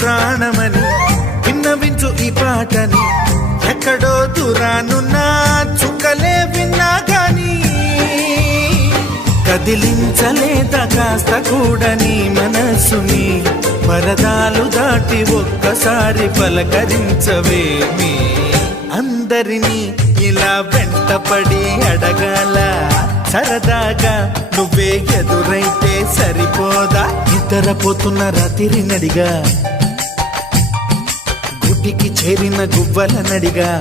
ప్రాణమని విన్నవించు ఈ పాటని. ఎక్కడో దూరానున్నా చుక్కలే విన్నా కాని కదిలించలేద కాస్త కూడని మనసుని. పరదాలు దాటి ఒక్కసారి పలకరించవేమి అందరినీ ఇలా వెంటపడి అడగాల సరదాగా నువ్వే ఎదురైతే సరిపోదా? ఇతర పోతున్న రాత్రి నడిగా నడిగా